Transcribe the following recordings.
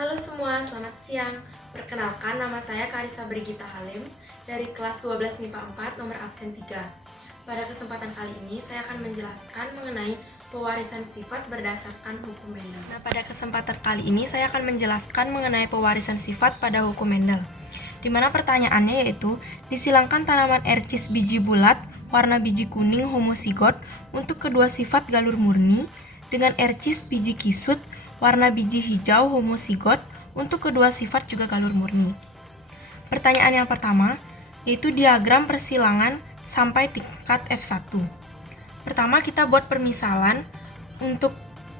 Halo semua, selamat siang. Perkenalkan, nama saya Karissa Brigita Halim dari kelas 12 MIPA 4 nomor absen 3. Pada kesempatan kali ini, saya akan menjelaskan mengenai pewarisan sifat berdasarkan hukum Mendel. Pada kesempatan kali ini, saya akan menjelaskan mengenai pewarisan sifat pada hukum Mendel. Di mana pertanyaannya yaitu, disilangkan tanaman ercis biji bulat, warna biji kuning homozigot untuk kedua sifat galur murni, dengan ercis biji kisut, warna biji hijau homozigot untuk kedua sifat juga galur murni. Pertanyaan yang pertama, yaitu diagram persilangan sampai tingkat F1. Pertama kita buat permisalan untuk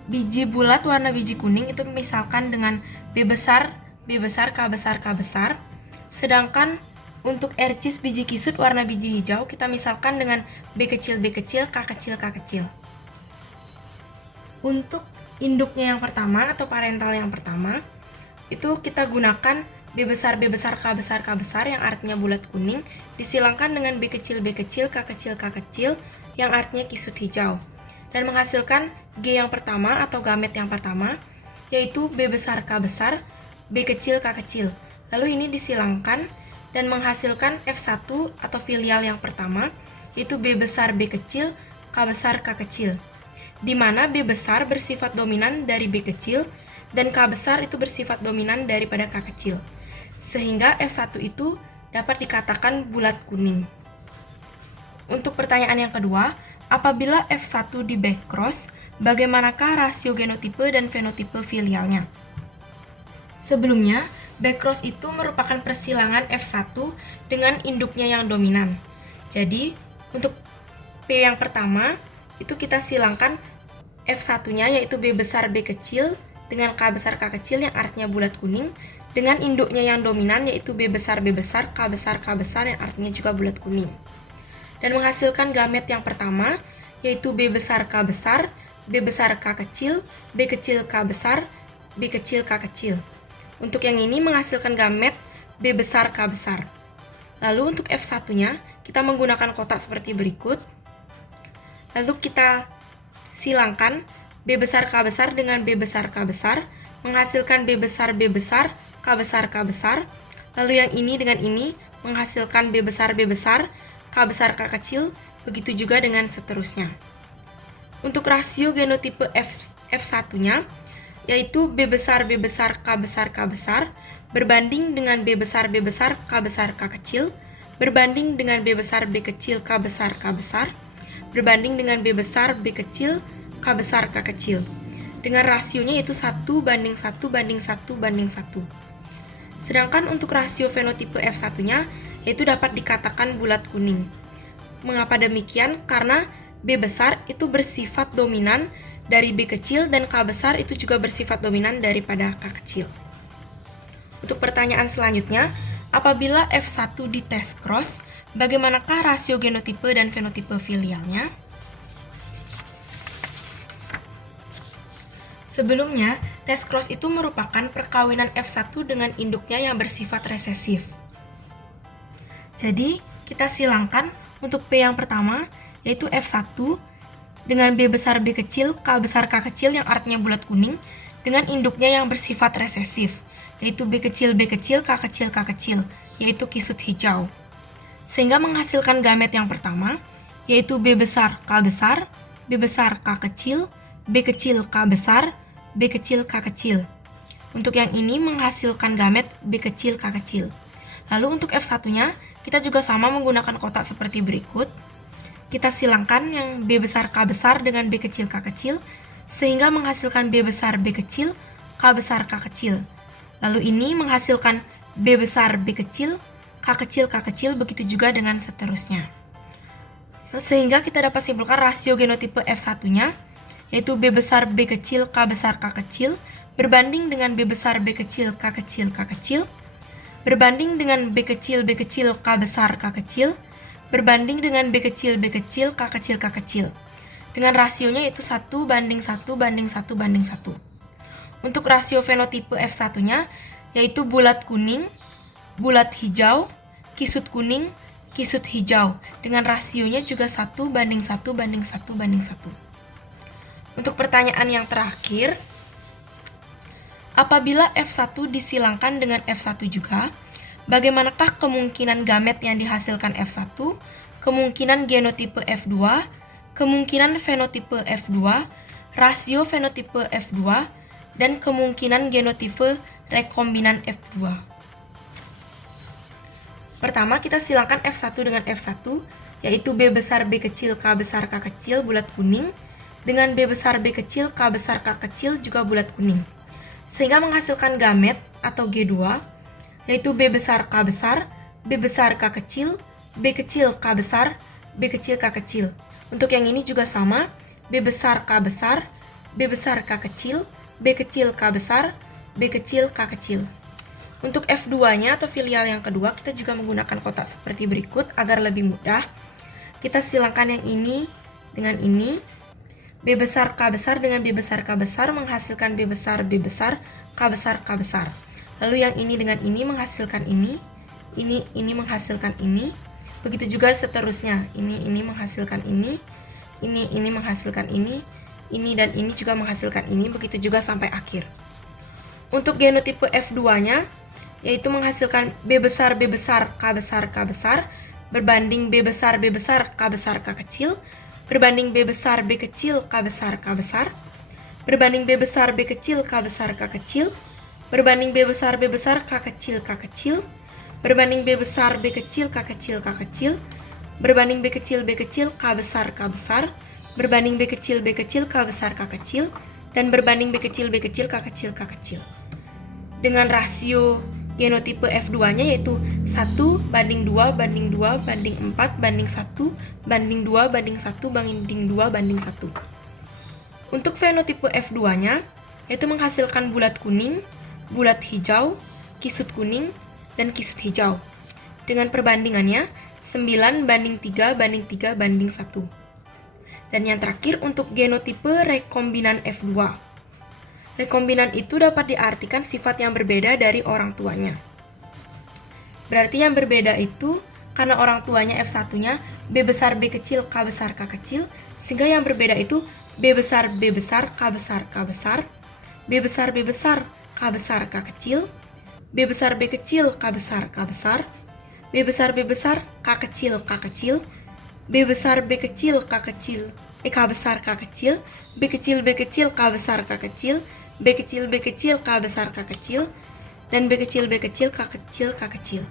biji bulat warna biji kuning itu misalkan dengan B besar, K besar, K besar. Sedangkan untuk ercis biji kisut warna biji hijau kita misalkan dengan B kecil, K kecil, K kecil. Untuk induknya yang pertama atau parental yang pertama, itu kita gunakan B besar, K besar, K besar yang artinya bulat kuning, disilangkan dengan B kecil, K kecil, K kecil yang artinya kisut hijau. Dan menghasilkan G yang pertama atau gamet yang pertama, yaitu B besar, K besar, B kecil, K kecil. Lalu ini disilangkan dan menghasilkan F1 atau filial yang pertama, yaitu B besar, B kecil, K besar, K kecil. Di mana B besar bersifat dominan dari B kecil dan K besar itu bersifat dominan daripada K kecil. Sehingga F1 itu dapat dikatakan bulat kuning. Untuk pertanyaan yang kedua, apabila F1 di backcross, bagaimanakah rasio genotipe dan fenotipe filialnya? Sebelumnya, backcross itu merupakan persilangan F1 dengan induknya yang dominan. Jadi, untuk P yang pertama, itu kita silangkan F1-nya yaitu B besar B kecil dengan K besar K kecil yang artinya bulat kuning, dengan induknya yang dominan yaitu B besar K besar K besar yang artinya juga bulat kuning. Dan menghasilkan gamet yang pertama yaitu B besar K besar, B besar K kecil, B kecil K besar, B kecil K kecil. Untuk yang ini menghasilkan gamet B besar K besar. Lalu untuk F1-nya kita menggunakan kotak seperti berikut. Lalu kita silangkan B besar K besar dengan B besar K besar, menghasilkan B besar K besar K besar. Lalu yang ini dengan ini menghasilkan B besar K besar K kecil, begitu juga dengan seterusnya. Untuk rasio genotipe F1-nya, yaitu B besar K besar K besar, berbanding dengan B besar K besar K kecil, berbanding dengan B besar B kecil K besar K besar, berbanding dengan B besar B kecil K besar K kecil. Dengan rasionya yaitu 1 banding 1 banding 1 banding 1. Sedangkan untuk rasio fenotipe F1-nya yaitu dapat dikatakan bulat kuning. Mengapa demikian? Karena B besar itu bersifat dominan dari B kecil dan K besar itu juga bersifat dominan daripada K kecil. Untuk pertanyaan selanjutnya, apabila F1 di tes cross, bagaimanakah rasio genotipe dan fenotipe filialnya? Sebelumnya, tes cross itu merupakan perkawinan F1 dengan induknya yang bersifat resesif. Jadi, kita silangkan untuk P yang pertama, yaitu F1 dengan B besar B kecil, K besar K kecil yang artinya bulat kuning, dengan induknya yang bersifat resesif, yaitu B kecil, K kecil, K kecil, yaitu kisut hijau. Sehingga menghasilkan gamet yang pertama, yaitu B besar K besar, B besar K kecil, B kecil K besar, B kecil K kecil. Untuk yang ini menghasilkan gamet B kecil K kecil. Lalu untuk F1-nya, kita juga sama menggunakan kotak seperti berikut. Kita silangkan yang B besar K besar dengan B kecil K kecil, sehingga menghasilkan B besar B kecil, K besar K kecil. Lalu ini menghasilkan B besar B kecil, K kecil, begitu juga dengan seterusnya. Sehingga kita dapat simpulkan rasio genotipe F1-nya, yaitu B besar B kecil, K besar K kecil, berbanding dengan B besar B kecil, K kecil, K kecil, berbanding dengan B kecil, K besar K kecil, berbanding dengan B kecil, K kecil, K kecil. Dengan rasionya yaitu 1 banding 1 banding 1 banding 1. Untuk rasio fenotipe F1-nya, yaitu bulat kuning, bulat hijau, kisut kuning, kisut hijau. Dengan rasionya juga 1 banding 1 banding 1 banding 1. Untuk pertanyaan yang terakhir, Apabila F1 disilangkan dengan F1 juga, bagaimanakah kemungkinan gamet yang dihasilkan F1, kemungkinan genotipe F2, kemungkinan fenotipe F2, rasio fenotipe F2, dan kemungkinan genotipe rekombinan F2. Pertama, kita silangkan F1 dengan F1, yaitu B besar B kecil K besar K kecil bulat kuning, dengan B besar B kecil K besar K kecil juga bulat kuning. Sehingga menghasilkan gamet atau G2, yaitu B besar K besar, B besar K kecil, B kecil K besar, B kecil K kecil. Untuk yang ini juga sama, B besar K besar, B besar K kecil, B kecil K besar, B kecil K kecil. Untuk F2-nya atau filial yang kedua, kita juga menggunakan kotak seperti berikut agar lebih mudah. Kita silangkan yang ini dengan ini. B besar K besar dengan B besar K besar menghasilkan B besar K besar K besar. Lalu yang ini dengan ini menghasilkan ini menghasilkan ini. Begitu juga seterusnya. Ini menghasilkan ini menghasilkan ini dan ini juga menghasilkan ini. Begitu juga sampai akhir. Untuk genotipe F2-nya, yaitu menghasilkan B besar K besar K besar berbanding B besar K besar K kecil, berbanding B besar B kecil K besar K besar, berbanding B besar B kecil K besar K kecil, berbanding B besar K kecil K kecil, berbanding B besar B kecil K kecil K kecil, berbanding B kecil K besar K besar, berbanding B kecil K besar K kecil, dan berbanding B kecil K kecil K kecil. Dengan rasio genotipe F2-nya yaitu 1 banding 2 banding 2 banding 4 banding 1 banding 2 banding 1 banding 2 banding 1. Untuk fenotipe F2-nya yaitu menghasilkan bulat kuning, bulat hijau, kisut kuning, dan kisut hijau. Dengan perbandingannya 9 banding 3 banding 3 banding 1. Dan yang terakhir untuk genotipe rekombinan F2. Rekombinan itu dapat diartikan sifat yang berbeda dari orang tuanya. Berarti yang berbeda itu karena orang tuanya F1-nya B besar B kecil K besar K kecil, sehingga yang berbeda itu B besar K besar K besar, B besar K besar K kecil, B besar B kecil K besar K besar, B besar K kecil K kecil, B besar B kecil K kecil K besar K kecil, B kecil K besar K kecil, B kecil K besar K kecil, dan B kecil K kecil K kecil.